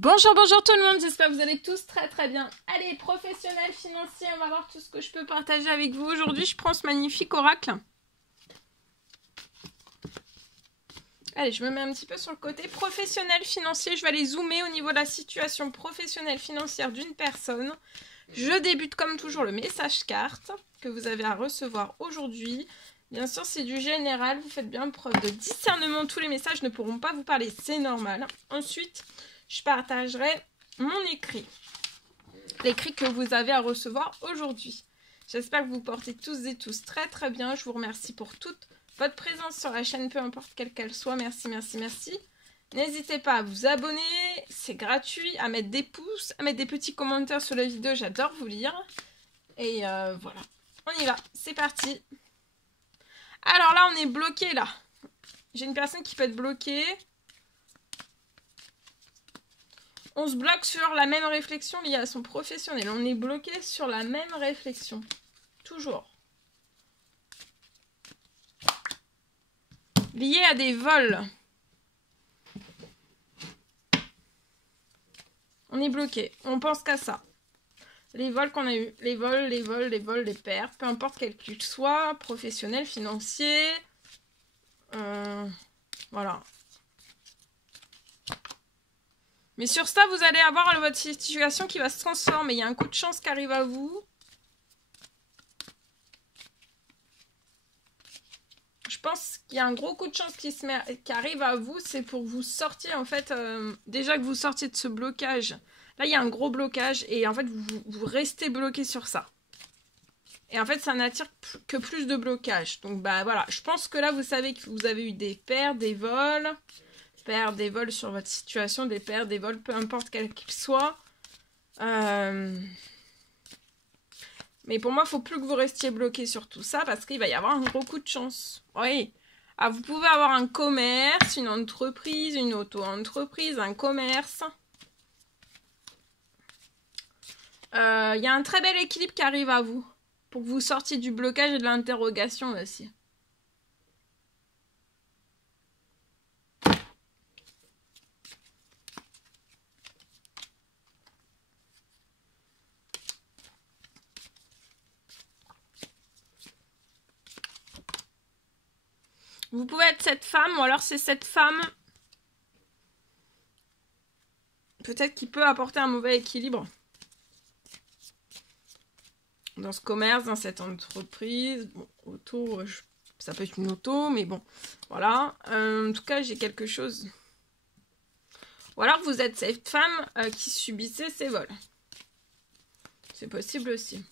Bonjour, bonjour tout le monde, j'espère que vous allez tous très bien. Allez, professionnel, financier, on va voir tout ce que je peux partager avec vous. Aujourd'hui, je prends ce magnifique oracle. Allez, je me mets un petit peu sur le côté. Professionnel, financier, je vais aller zoomer au niveau de la situation professionnelle, financière d'une personne. Je débute comme toujours le message carte que vous avez à recevoir aujourd'hui. Bien sûr, c'est du général, vous faites bien preuve de discernement. Tous les messages ne pourront pas vous parler, c'est normal. Ensuite, je partagerai mon écrit. L'écrit que vous avez à recevoir aujourd'hui. J'espère que vous portez tous et tous très bien. Je vous remercie pour toute votre présence sur la chaîne, peu importe quelle qu'elle soit. Merci. N'hésitez pas à vous abonner, c'est gratuit, à mettre des pouces, à mettre des petits commentaires sur la vidéo, j'adore vous lire. Et voilà, on y va, c'est parti. Alors là, on est bloqué là. J'ai une personne qui peut être bloquée. On se bloque sur la même réflexion liée à son professionnel. On est bloqué sur la même réflexion. Toujours. Lié à des vols. On est bloqué. On pense qu'à ça. Les vols qu'on a eu. Les vols, les pertes. Peu importe quel qu'il soit. Professionnel, financier. Voilà. Mais sur ça, vous allez avoir votre situation qui va se transformer. Il y a un coup de chance qui arrive à vous. Je pense qu'il y a un gros coup de chance qui arrive à vous. C'est pour vous sortir, en fait, déjà que vous sortiez de ce blocage. Là, il y a un gros blocage et en fait, vous restez bloqué sur ça. Et en fait, ça n'attire que plus de blocage. Donc, bah voilà. Je pense que là, vous savez que vous avez eu des pertes, des vols. Pertes, des vols sur votre situation, des pertes, des vols, peu importe quel qu'il soit. Mais pour moi, il ne faut plus que vous restiez bloqué sur tout ça parce qu'il va y avoir un gros coup de chance. Oui. Ah, vous pouvez avoir un commerce, une entreprise, une auto-entreprise, un commerce. Il y a un très bel équilibre qui arrive à vous pour que vous sortiez du blocage et de l'interrogation aussi. Vous pouvez être cette femme ou alors c'est cette femme peut-être qui peut apporter un mauvais équilibre dans ce commerce, dans cette entreprise. Bon, auto, ça peut être une auto, mais bon, voilà. En tout cas, j'ai quelque chose. Ou alors vous êtes cette femme qui subissait ces vols. C'est possible aussi.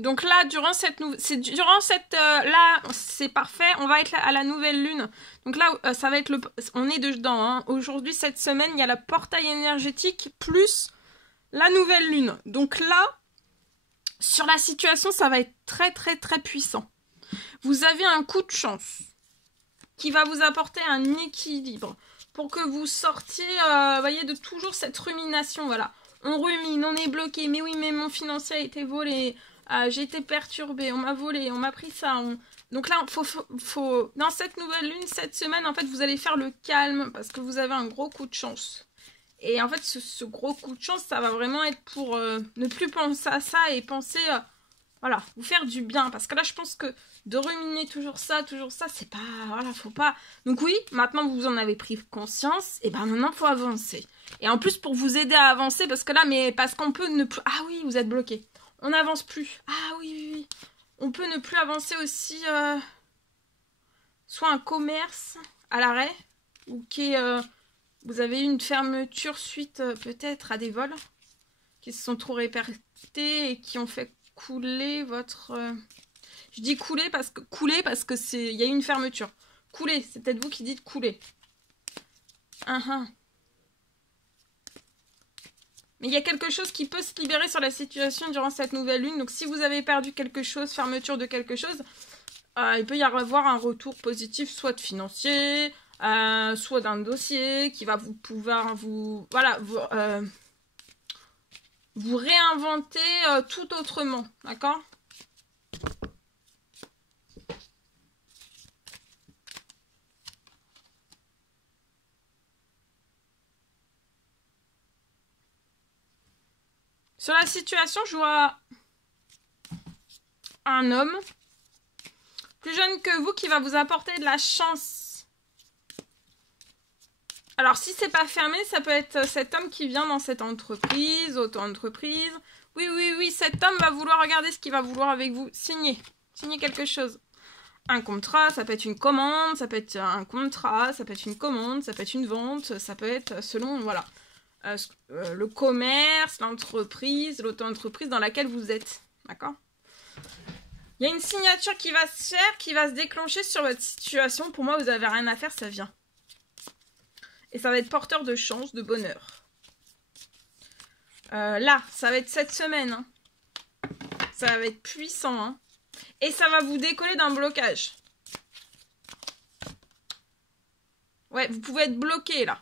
Donc là, durant cette là, c'est parfait. On va être à la nouvelle lune. Donc là, ça va être on est dedans. Hein. Aujourd'hui, cette semaine, il y a la portail énergétique plus la nouvelle lune. Donc là, sur la situation, ça va être très puissant. Vous avez un coup de chance qui va vous apporter un équilibre pour que vous sortiez, voyez, de toujours cette rumination. Voilà, on rumine, on est bloqué. Mais oui, mais mon financier a été volé. J'ai été perturbée, on m'a volé, on m'a pris ça. Donc là, faut dans cette nouvelle lune, cette semaine, en fait, vous allez faire le calme parce que vous avez un gros coup de chance. Et en fait, ce gros coup de chance, ça va vraiment être pour ne plus penser à ça et penser, voilà, vous faire du bien. Parce que là, je pense que de ruminer toujours ça, c'est pas, voilà, faut pas. Donc oui, maintenant vous en avez pris conscience, et ben maintenant, faut avancer. Et en plus, pour vous aider à avancer, parce que là, parce qu'on peut ne plus, ah oui, vous êtes bloqué. On n'avance plus. Ah oui. On peut ne plus avancer aussi. Soit un commerce à l'arrêt. Ou vous avez eu une fermeture suite peut-être à des vols. Qui se sont trop répercutés et qui ont fait couler votre... Je dis couler parce que il y a eu une fermeture. Couler, c'est peut-être vous qui dites couler. Mais il y a quelque chose qui peut se libérer sur la situation durant cette nouvelle lune. Donc si vous avez perdu quelque chose, fermeture de quelque chose, il peut y avoir un retour positif, soit de financier, soit d'un dossier qui va pouvoir vous réinventer tout autrement. D'accord ? Sur la situation, je vois un homme plus jeune que vous qui va vous apporter de la chance. Alors, si c'est pas fermé, ça peut être cet homme qui vient dans cette entreprise, auto-entreprise. Oui, oui, oui, cet homme va vouloir regarder ce qu'il va vouloir avec vous. Signer quelque chose. Un contrat, ça peut être une commande, ça peut être un contrat, ça peut être une commande, ça peut être une vente, ça peut être selon, voilà, le commerce, l'entreprise, l'auto-entreprise dans laquelle vous êtes. D'accord ? Il y a une signature qui va se faire, qui va se déclencher sur votre situation. Pour moi, vous n'avez rien à faire, ça vient. Et ça va être porteur de chance, de bonheur. Là, ça va être cette semaine. Hein. Ça va être puissant. Hein. Et ça va vous décoller d'un blocage. Ouais, vous pouvez être bloqué là.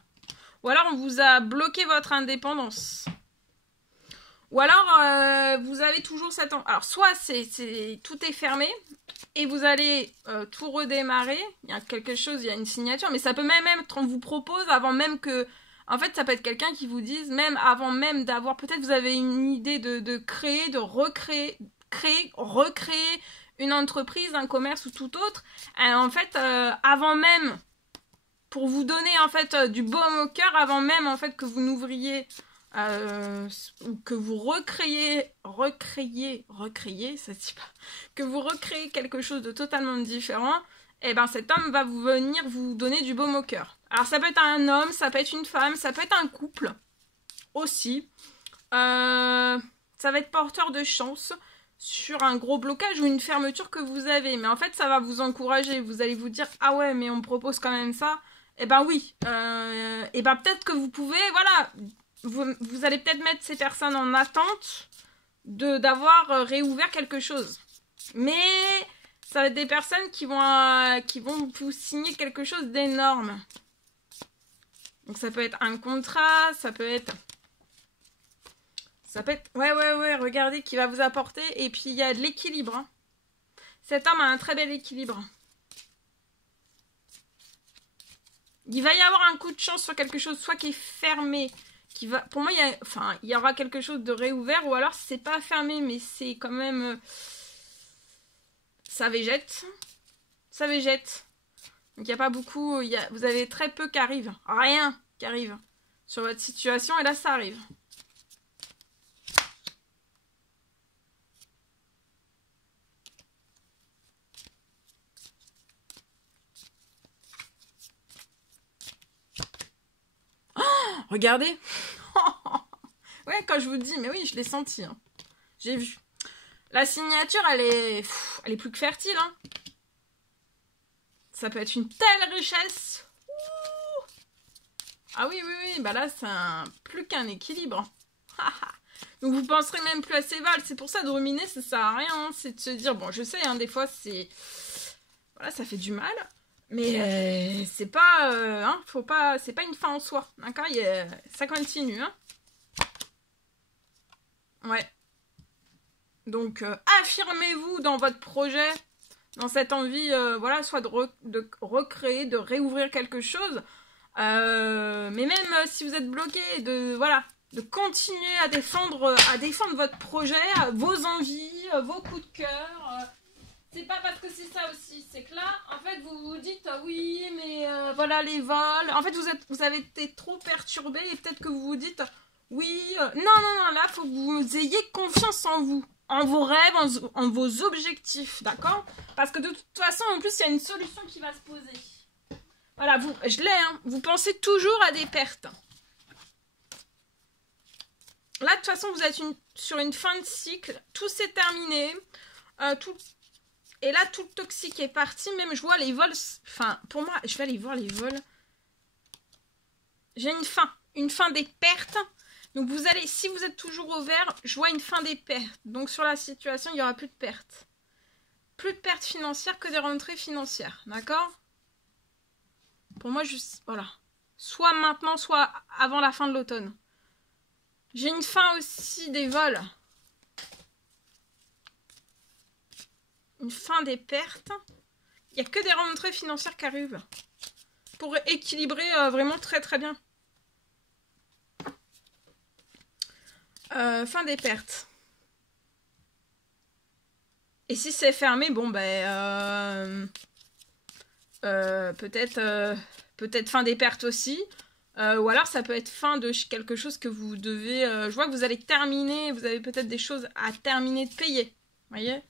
Ou alors on vous a bloqué votre indépendance. Ou alors vous avez toujours cette... Alors soit tout est fermé et vous allez tout redémarrer. Il y a quelque chose, il y a une signature. Mais ça peut même être, on vous propose avant même que... En fait, ça peut être quelqu'un qui vous dise, même avant même d'avoir... Peut-être vous avez une idée de créer, de recréer, recréer une entreprise, un commerce ou tout autre. En fait, avant même... Pour vous donner en fait du baume au cœur avant même en fait que vous n'ouvriez ou que vous recréez, ça se dit pas, que vous recréez quelque chose de totalement différent, et ben cet homme va venir vous donner du baume au cœur. Alors ça peut être un homme, ça peut être une femme, ça peut être un couple aussi. Ça va être porteur de chance sur un gros blocage ou une fermeture que vous avez. Mais en fait ça va vous encourager. Vous allez vous dire ah ouais mais on me propose quand même ça. Eh ben oui, et ben peut-être que vous pouvez, voilà, vous allez peut-être mettre ces personnes en attente d'avoir réouvert quelque chose. Mais ça va être des personnes qui vont vous signer quelque chose d'énorme. Donc ça peut être un contrat, ça peut être, ouais, regardez, qui va vous apporter, et puis il y a de l'équilibre. Hein. Cet homme a un très bel équilibre. Il va y avoir un coup de chance sur quelque chose, soit qui est fermé, qui va... Pour moi, il y aura quelque chose de réouvert, ou alors c'est pas fermé, mais c'est quand même... ça végète. Ça végète. Donc il n'y a pas beaucoup... Vous avez très peu qui arrivent. Rien qui arrive sur votre situation, et là ça arrive. Regardez. Ouais, quand je vous dis, mais oui, je l'ai senti. Hein. J'ai vu. La signature, elle est plus que fertile. Hein. Ça peut être une telle richesse. Ouh. Ah oui, bah là, c'est plus qu'un équilibre. Donc vous penserez même plus à ces vols. C'est pour ça de ruminer, ça sert à rien. Hein. C'est de se dire, bon, je sais, hein, des fois, c'est... Voilà, ça fait du mal. Mais c'est pas, hein, faut pas, c'est pas une fin en soi, d'accord. Ça continue, hein. Ouais. Donc affirmez-vous dans votre projet, dans cette envie, voilà, soit de recréer, de réouvrir quelque chose. Mais même si vous êtes bloqué, de continuer à défendre votre projet, vos envies, vos coups de cœur. C'est pas parce que c'est ça aussi, c'est que là, en fait, vous vous dites oui, mais voilà les vols. En fait, vous avez été trop perturbé et peut-être que vous vous dites oui, non, là, faut que vous ayez confiance en vous, en vos rêves, en vos objectifs, d'accord? Parce que de toute façon, en plus, il y a une solution qui va se poser. Voilà, je l'ai, hein, vous pensez toujours à des pertes. Là, de toute façon, vous êtes sur une fin de cycle, tout s'est terminé, Et là, tout le toxique est parti. Même, je vois les vols... Enfin, pour moi, je vais aller voir les vols. J'ai une fin des pertes. Donc, si vous êtes toujours au vert, je vois une fin des pertes. Donc, sur la situation, il n'y aura plus de pertes. Plus de pertes financières que des rentrées financières. D'accord? Pour moi, voilà. Soit maintenant, soit avant la fin de l'automne. J'ai une fin aussi des vols. Une fin des pertes. Il n'y a que des rentrées financières qui arrivent. Pour équilibrer vraiment très très bien. Fin des pertes. Et si c'est fermé, bon ben peut-être fin des pertes aussi. Ou alors ça peut être fin de quelque chose que vous devez... je vois que vous allez terminer, vous avez peut-être des choses à terminer de payer. Vous voyez ?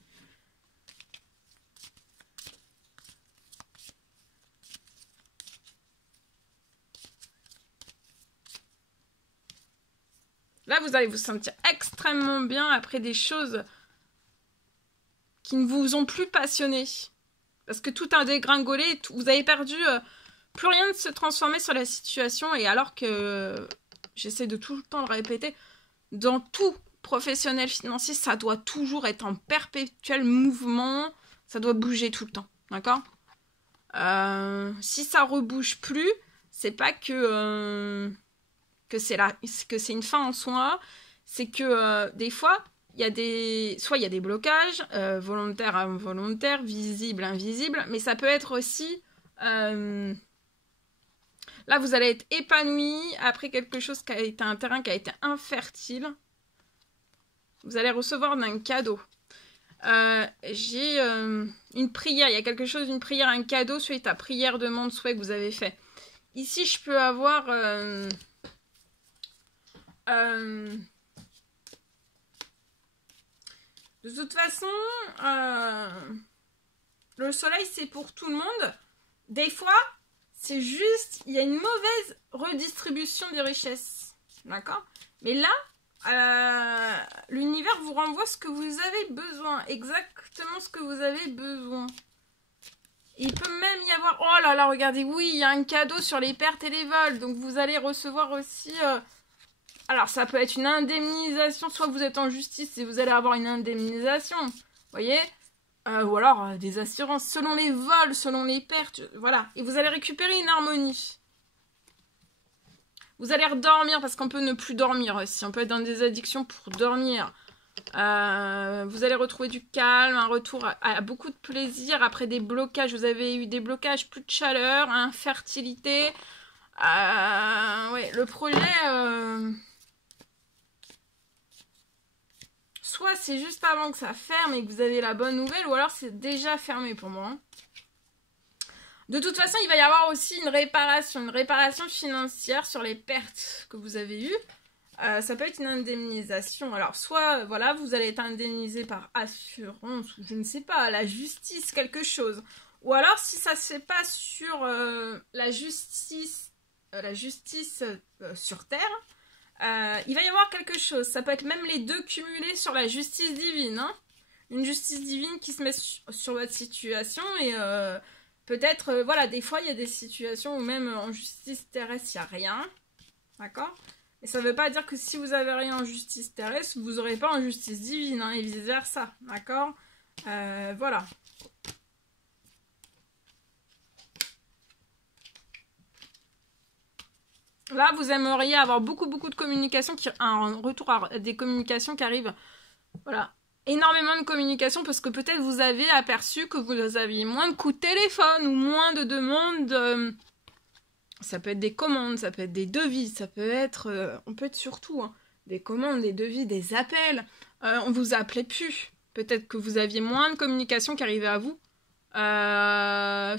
Là, vous allez vous sentir extrêmement bien après des choses qui ne vous ont plus passionné. Parce que tout a dégringolé, vous avez perdu... plus rien ne se transformer sur la situation. Et alors que j'essaie de tout le temps le répéter, dans tout professionnel financier, ça doit toujours être en perpétuel mouvement. Ça doit bouger tout le temps. D'accord ? Si ça rebouge plus, c'est pas que c'est une fin en soi. C'est que des fois... soit il y a des blocages, volontaires, involontaires, visibles, invisibles, mais ça peut être aussi... là, vous allez être épanoui après quelque chose qui a été un terrain qui a été infertile. Vous allez recevoir un cadeau. J'ai une prière, il y a quelque chose, une prière, un cadeau suite à prière, demande, souhait que vous avez fait. Ici, je peux avoir... de toute façon, le soleil, c'est pour tout le monde. Des fois, c'est juste, il y a une mauvaise redistribution des richesses. D'accord ? Mais là, l'univers vous renvoie ce que vous avez besoin. Exactement ce que vous avez besoin. Il peut même y avoir... Oh là là, regardez, oui, il y a un cadeau sur les pertes et les vols. Donc, vous allez recevoir aussi... Alors, ça peut être une indemnisation. Soit vous êtes en justice et vous allez avoir une indemnisation. Vous voyez ? Ou alors des assurances selon les vols, selon les pertes. Voilà. Et vous allez récupérer une harmonie. Vous allez redormir parce qu'on peut ne plus dormir aussi. On peut être dans des addictions pour dormir. Vous allez retrouver du calme, un retour à beaucoup de plaisir après des blocages. Vous avez eu des blocages, plus de chaleur, infertilité. Ouais, le projet... Soit c'est juste avant que ça ferme et que vous avez la bonne nouvelle, ou alors c'est déjà fermé pour moi. De toute façon, il va y avoir aussi une réparation financière sur les pertes que vous avez eues. Ça peut être une indemnisation. Alors, soit, voilà, vous allez être indemnisé par assurance, ou je ne sais pas, la justice, quelque chose. Ou alors, si ça se fait pas sur la justice sur Terre, il va y avoir quelque chose. Ça peut être même les deux cumulés sur la justice divine. Hein. Une justice divine qui se met sur votre situation et peut-être, voilà, des fois il y a des situations où même en justice terrestre il n'y a rien. D'accord ? Et ça ne veut pas dire que si vous avez rien en justice terrestre, vous n'aurez pas en justice divine hein, et vice versa. D'accord ? Voilà. Là, vous aimeriez avoir beaucoup de communication, un retour à des communications qui arrivent. Voilà. Énormément de communication parce que peut-être vous avez aperçu que vous aviez moins de coups de téléphone ou moins de demandes. Ça peut être des commandes, ça peut être des devis, ça peut être... on peut être surtout hein, des commandes, des devis, des appels. On vous appelait plus. Peut-être que vous aviez moins de communication qui arrivait à vous. Là,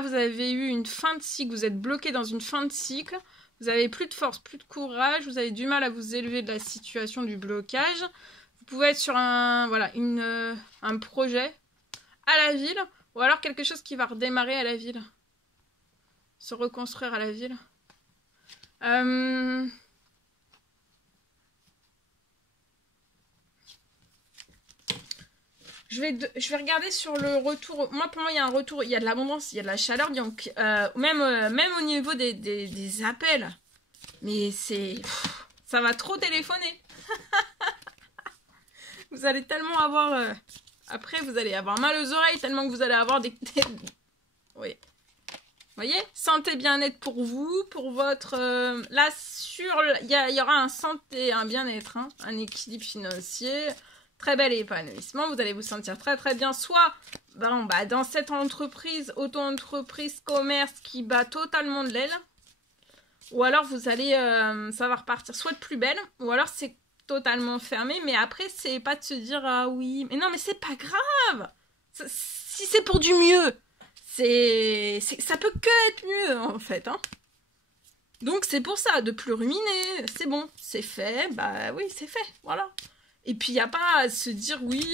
vous avez eu une fin de cycle. Vous êtes bloqué dans une fin de cycle. Vous avez plus de force, plus de courage, vous avez du mal à vous élever de la situation du blocage. Vous pouvez être sur un projet à la ville, ou alors quelque chose qui va redémarrer à la ville. Se reconstruire à la ville. Je vais regarder sur le retour. Moi, pour moi, il y a un retour. Il y a de l'abondance, il y a de la chaleur. Donc, même au niveau des appels. Mais c'est... ça va trop téléphoner. Vous allez tellement avoir... après, vous allez avoir mal aux oreilles, tellement que vous allez avoir des... oui. Vous voyez ? Santé, bien-être pour vous, pour votre... là, il y aura un santé, un bien-être, hein, un équilibre financier... Très bel épanouissement, vous allez vous sentir très bien, soit dans cette entreprise, auto-entreprise, commerce qui bat totalement de l'aile, ou alors vous allez, ça va repartir soit de plus belle, ou alors c'est totalement fermé, mais après, c'est pas de se dire, ah oui, mais non, mais c'est pas grave. Si c'est pour du mieux, ça peut que être mieux, en fait, hein. Donc, c'est pour ça, de plus ruminer, c'est bon, c'est fait, bah oui, c'est fait, voilà. Et puis, il n'y a pas à se dire, oui,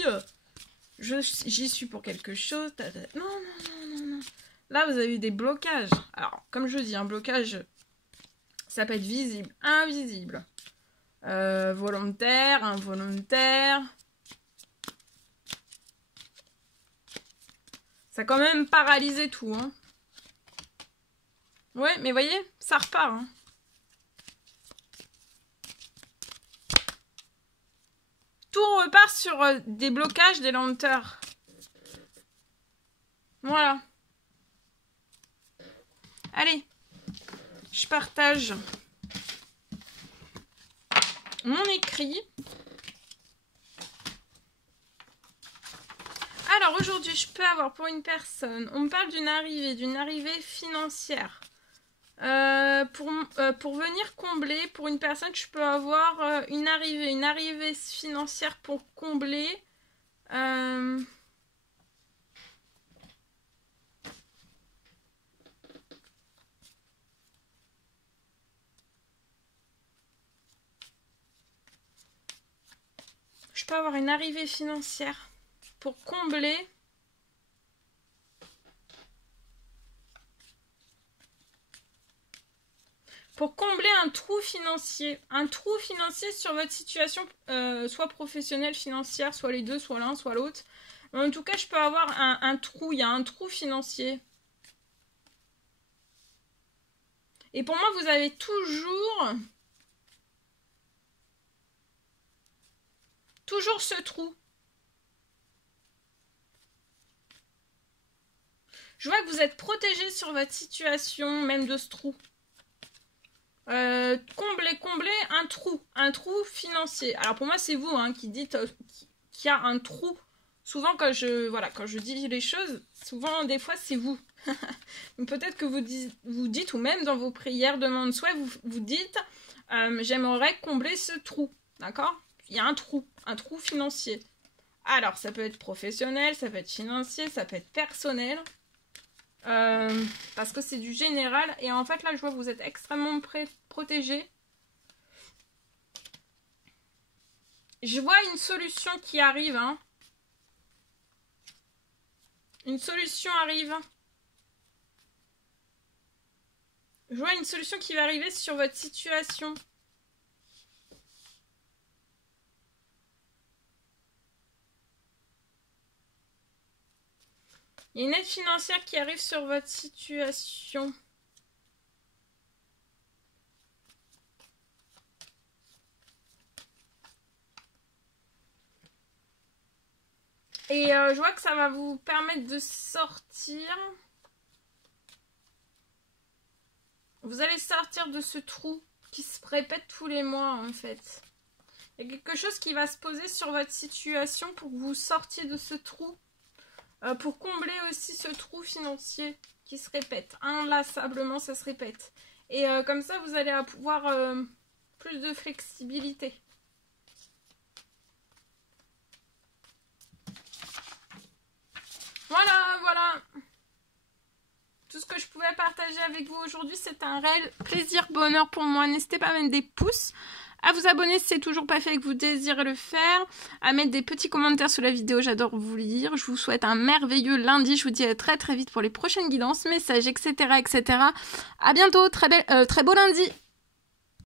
j'y suis pour quelque chose, non, non, non, non, non. Là, vous avez eu des blocages. Alors, comme je dis, un blocage, ça peut être visible, invisible, volontaire, involontaire. Ça a quand même paralysé tout, hein. Ouais, mais voyez, ça repart, hein. Tout repart sur des blocages, des lenteurs. Voilà. Allez, je partage mon écrit. Alors aujourd'hui, je peux avoir pour une personne, on me parle d'une arrivée financière. Pour venir combler, pour une personne, je peux avoir une arrivée financière pour combler. Je peux avoir une arrivée financière pour combler. Pour combler un trou financier. Un trou financier sur votre situation, soit professionnelle, financière, soit les deux, soit l'un, soit l'autre. En tout cas, je peux avoir un trou. Il y a un trou financier. Et pour moi, vous avez toujours ce trou. Je vois que vous êtes protégé sur votre situation, même de ce trou. Combler un trou financier. Alors pour moi, c'est vous hein, qui dites qu'il y a un trou. Souvent, quand je dis les choses, souvent, des fois, c'est vous. Donc peut-être que vous dites, ou même dans vos prières, demandes, souhaits, vous dites, j'aimerais combler ce trou. D'accord? Il y a un trou financier. Alors, ça peut être professionnel, ça peut être financier, ça peut être personnel. Parce que c'est du général. Et en fait, là, je vois que vous êtes extrêmement protégé. Je vois une solution qui arrive. Hein. Une solution arrive. Je vois une solution qui va arriver sur votre situation. Il y a une aide financière qui arrive sur votre situation. Et je vois que ça va vous permettre de sortir. Vous allez sortir de ce trou qui se répète tous les mois en fait. Il y a quelque chose qui va se poser sur votre situation pour que vous sortiez de ce trou. Pour combler aussi ce trou financier qui se répète. Inlassablement, ça se répète. Et comme ça, vous allez avoir plus de flexibilité. Voilà. Tout ce que je pouvais partager avec vous aujourd'hui, c'est un réel plaisir, bonheur pour moi. N'hésitez pas à mettre des pouces, à vous abonner si c'est toujours pas fait et que vous désirez le faire, à mettre des petits commentaires sous la vidéo, j'adore vous lire. Je vous souhaite un merveilleux lundi, je vous dis à très vite pour les prochaines guidances, messages, etc. À bientôt, très beau lundi.